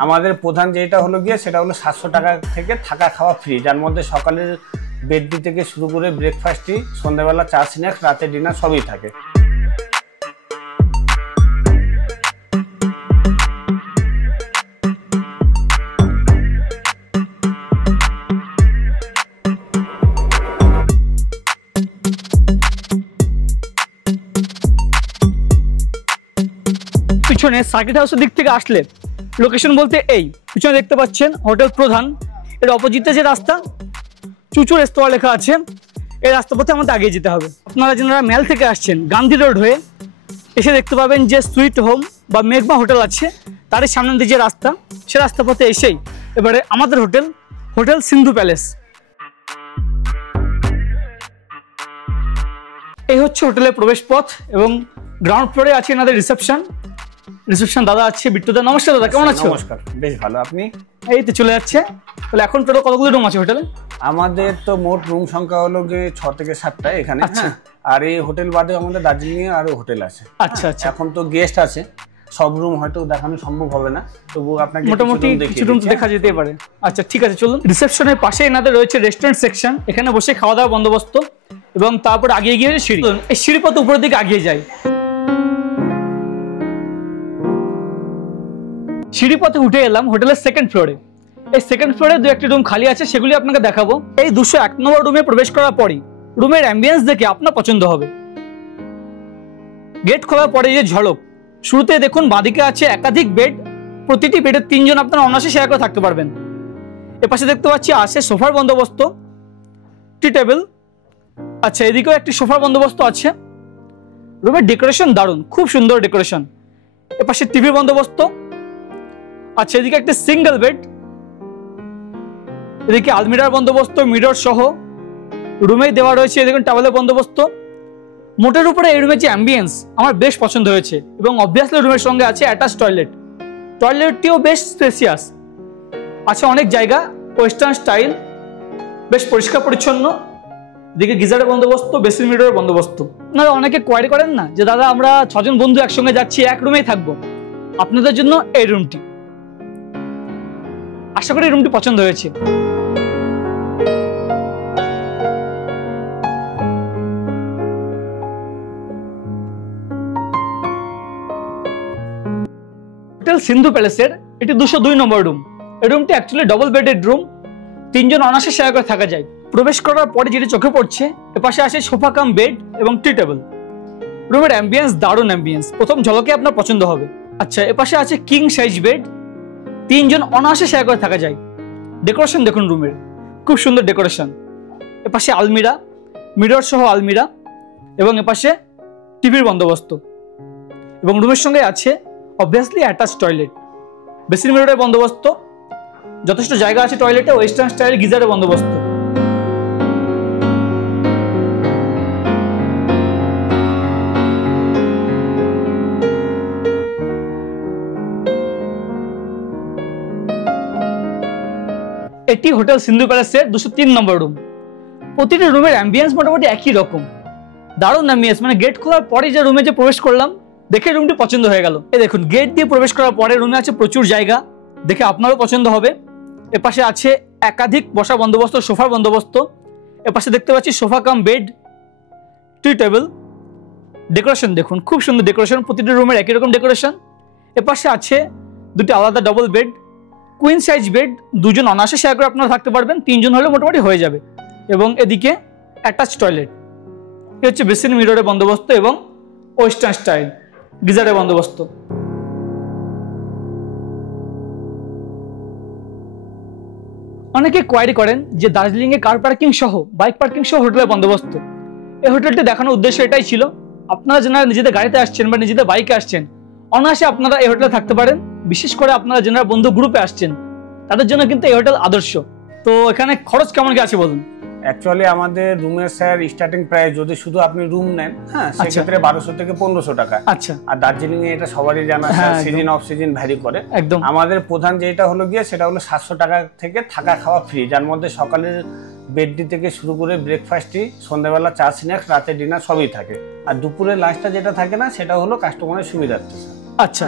আমাদের প্রধান যেটা হলো গিয়ে সেটা হলো 700 টাকা থেকে থাকা খাওয়া ফ্রি, যার মধ্যে সকালের বেডটি থেকে শুরু করে ব্রেকফাস্টটি, সন্ধ্যাবেলা চা স্ন্যাক্স, রাতে ডিনার সবই থাকে। পিছনে সার্কিট হাউসের দিক থেকে আসলে লোকেশন বলতে এই পিছনে দেখতে পাচ্ছেন হোটেল প্রধান, এর অপোজিটে যে রাস্তা চুচু রেস্তোরাঁ লেখা আছে, এই রাস্তা পথে আমাদের আগে যেতে হবে। আপনারা যারা মেল থেকে আসছেন গান্ধী রোড হয়ে এসে দেখতে পাবেন যে সুইট হোম বা মেঘমা হোটেল আছে, তারই সামনে দিয়ে যে রাস্তা, সে রাস্তা পথে এসেই এবারে আমাদের হোটেল, হোটেল সিন্ধু প্যালেস। এই হচ্ছে হোটেলের প্রবেশ পথ এবং গ্রাউন্ড ফ্লোরে আছে এনাদের রিসেপশন দাদা আছে, বিট্টুদা। নমস্কার দাদা, কেমন আছো? নমস্কার, বেশ ভালো, আপনি? এই তো চলে যাচ্ছে। তাহলে এখন টোটাল কতগুলো রুম আছে হোটেলে? আমাদের তো মোট রুম সংখ্যা হলো গিয়ে 6 থেকে 7টা এখানে। আচ্ছা। আর এই হোটেল বাদে আমাদের দার্জিলিং এ আরো হোটেল আছে। আচ্ছা আচ্ছা। এখন তো গেস্ট আছে, সব রুম হয়তো দেখানো সম্ভব হবে না, তবু আপনাকে মোটামুটি কিছু রুম তো দেখা যেতে পারে। আচ্ছা ঠিক আছে, চলুন। রিসেপশনের পাশে এনাদের রয়েছে রেস্টুরেন্ট সেকশন, এখানে বসে খাওয়া দাওয়া বন্দোবস্ত এবং তারপর আগিয়ে গিয়ে সিঁড়ি, এই সিঁড়ি পথে উপরের দিকে আগিয়ে যায়। সিঁড়ি পথে উঠে এলাম হোটেলের সেকেন্ড ফ্লোরে। এই সেকেন্ড ফ্লোরে দু একটি রুম খালি আছে, সেগুলি আপনাকে দেখাবো। এই 201 নম্বর রুমে প্রবেশ করার পরই রুমের অ্যাম্বিয়েন্স দেখে আপনার পছন্দ হবে। গেট খোলার পরে যে ঝলক, শুরুতে দেখুন বাঁদিকে আছে একাধিক বেড, প্রতিটি বেডে 3 জন আপনারা অনায়াসে শেয়ার করে থাকতে পারবেন। এপাশে দেখতে পাচ্ছি আছে সোফার বন্দোবস্ত, টি টেবিল। আচ্ছা, এদিকেও একটি সোফার বন্দোবস্ত আছে। রুমের ডেকোরেশন দারুণ, খুব সুন্দর ডেকোরেশন। এপাশে টিভির বন্দোবস্ত। আচ্ছা, এদিকে একটা সিঙ্গেল বেড, এদিকে আলমিরার বন্দোবস্ত মিরর সহ। রুমেই দেওয়া রয়েছে দেখুন টাওয়েলের বন্দোবস্ত। মোটের উপরে এই রুমের যে অ্যাম্বিয়েন্স আমার বেশ পছন্দ হয়েছে এবং অবভিয়াসলি রুমের সঙ্গে আছে অ্যাটাচ টয়লেট। টয়লেটটিও বেশ স্পেসিয়াস আছে, অনেক জায়গা, ওয়েস্টার্ন স্টাইল, বেশ পরিষ্কার পরিচ্ছন্ন। এদিকে গিজারের বন্দোবস্ত, বেসিন মিররের বন্দোবস্ত। আপনারা অনেকে কোয়ারি করেন না যে দাদা আমরা 6 জন বন্ধু একসঙ্গে যাচ্ছি, এক রুমেই থাকবো, আপনাদের জন্য এই রুমটি। আশা করি রুমটি পছন্দ হয়েছে। হোটেল সিন্ধু প্যালেসের এটি 202 নম্বর রুম। এই রুমটি অ্যাকচুয়ালি ডবল বেডেড রুম, 3 জন অনায়াসে শেয়ার করে থাকা যায়। প্রবেশ করার পরে যেটি চোখে পড়ছে, এপাশে আছে সোফা কাম বেড এবং টি টেবিল। রুমের অ্যাম্বিয়েন্স দারুণ অ্যাম্বিয়েন্স, প্রথম ঝলকে আপনার পছন্দ হবে। আচ্ছা, এপাশে আছে কিং সাইজ বেড, 3 জন অনায়াসে শেয়ার করে থাকা যায়। ডেকোরেশন দেখুন রুমের, খুব সুন্দর ডেকোরেশন। এপাশে আলমিরা, মিরর সহ আলমিরা এবং এপাশে টিভির বন্দোবস্ত এবং রুমের সঙ্গে আছে অবভিয়াসলি অ্যাটাচ টয়লেট, বেসিন মিররের বন্দোবস্ত, যথেষ্ট জায়গা আছে টয়লেটে, ওয়েস্টার্ন স্টাইল গিজারের বন্দোবস্ত। এটি হোটেল সিন্ধু প্যালেসের 203 নম্বর রুম। প্রতিটি রুমের অ্যাম্বিয়েন্স মোটামুটি একই রকম, দারুণ অ্যাম্বিয়েন্স। মানে গেট খোলার পরে যে রুমে যে প্রবেশ করলাম, দেখে রুমটি পছন্দ হয়ে গেল। এই দেখুন, গেট দিয়ে প্রবেশ করার পরে রুমে আছে প্রচুর জায়গা, দেখে আপনারও পছন্দ হবে। এপাশে আছে একাধিক বসা বন্দোবস্ত, সোফার বন্দোবস্ত। এপাশে দেখতে পাচ্ছি সোফা কাম বেড, টি টেবিল। ডেকোরেশন দেখুন, খুব সুন্দর ডেকোরেশন, প্রতিটি রুমের একই রকম ডেকোরেশন। এপাশে আছে দুটি আলাদা double bed, queen size bed, 2 জন অনায়াসে শেয়ার করে আপনারা থাকতে পারবেন, 3 জন হলে মোটামুটি হয়ে যাবে। এবং এদিকে অ্যাটাচ টয়লেট। এ হচ্ছে বেসিন মিররের বন্দোবস্ত এবং ওয়েস্টার্ন স্টাইল গিজারের বন্দোবস্ত। অনেকে কোয়ারি করেন যে দার্জিলিং এ কার পার্কিং সহ বাইক পার্কিং সহ হোটেলের বন্দোবস্ত। এই হোটেলটি দেখানোর উদ্দেশ্য এটাই ছিল, আপনারা যারা নিজেদের গাড়িতে আসছেন বা নিজেদের বাইকে আসছেন, অনায়াসে আপনারা এই হোটেলে থাকতে পারেন। বিশেষ করে আপনারা যারা বন্ধু গ্রুপে আসছেন, তাদের জন্য কিন্তু এই হোটেল আদর্শ। তো এখানে খরচ কেমন কি আছে বলুন? অ্যাকচুয়ালি আমাদের রুমের স্যার স্টার্টিং প্রাইস যদি শুধু আপনি রুম নেন, হ্যাঁ, সেক্ষেত্রে 1200 থেকে 1500 টাকা। আচ্ছা। আর দার্জিলিং এ এটা সবারই জানা, সিজন অফ সিজন ভ্যারি করে। একদম। আমাদের প্রধান যেটা হলো গিয়ে সেটা হলো 700 টাকা থেকে থাকা খাওয়া ফ্রি, যার মধ্যে সকালের বেডটি থেকে শুরু করে ব্রেকফাস্টটি, সন্ধ্যাবেলা চা স্ন্যাক্স, রাতে ডিনার সবই থাকে। আর দুপুরের লাঞ্চটা যেটা থাকে না, সেটা হলো কাস্টমারের সুবিধার্থে। আচ্ছা,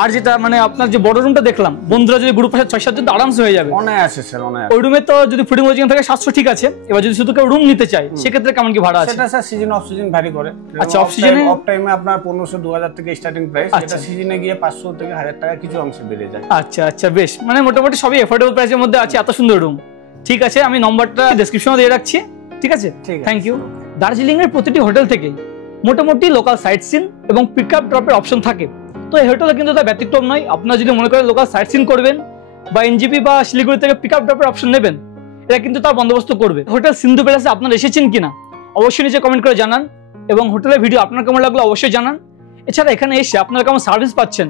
আর যেটা মানে আপনার যে বড় রুমটা দেখলাম, বন্ধুরা যদি গ্রুপ আসে 6-7 জন তো আরামসে হয়ে যাবে। অনায়াসে স্যার, অনায়াসে। ওই রুমে তো যদি ফুডিং লজিং থাকে 700 ঠিক আছে, এবার যদি শুধু কেউ রুম নিতে চায় সেক্ষেত্রে কেমন কি ভাড়া আছে? সেটা sir season off season vary করে। আচ্ছা, অফ সিজনে অফ টাইমে আপনার 1500-2000 থেকে স্টার্টিং প্রাইস, এটা সিজনে গিয়ে 500 থেকে 1000 টাকা কিছু অংশে বেড়ে যায়। আচ্ছা আচ্ছা, বেশ, মানে মোটামুটি সবই এফোর্ডেবল প্রাইসের মধ্যে আছে, এত সুন্দর রুম। ঠিক আছে, আমি নম্বরটা ডেসক্রিপশনে দিয়ে রাখছি। ঠিক আছে, থ্যাংক ইউ। দার্জিলিং এর প্রতিটি হোটেল থেকে মোটামুটি লোকাল সাইট সিন এবং পিক আপ ড্রপের অপশন থাকে। তো এই হোটেলে কিন্তু তার ব্যতিক্রম নয়। আপনারা যদি মনে করেন লোকাল সাইট সিন করবেন বা এনজিপি বা শিলিগুড়ি থেকে পিক আপ ড্রপের অপশন নেবেন, এটা কিন্তু তার বন্দোবস্ত করবে। হোটেল সিন্ধু প্যালেসে আপনারা এসেছেন কিনা অবশ্যই নিচে কমেন্ট করে জানান, এবং হোটেলের ভিডিও আপনার কেমন লাগলো অবশ্যই জানান। এছাড়া এখানে এসে আপনারা কেমন সার্ভিস পাচ্ছেন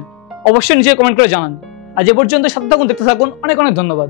অবশ্যই নিচে কমেন্ট করে জানান। আজ এ পর্যন্ত সাথে থাকুন, দেখতে থাকুন। অনেক অনেক ধন্যবাদ।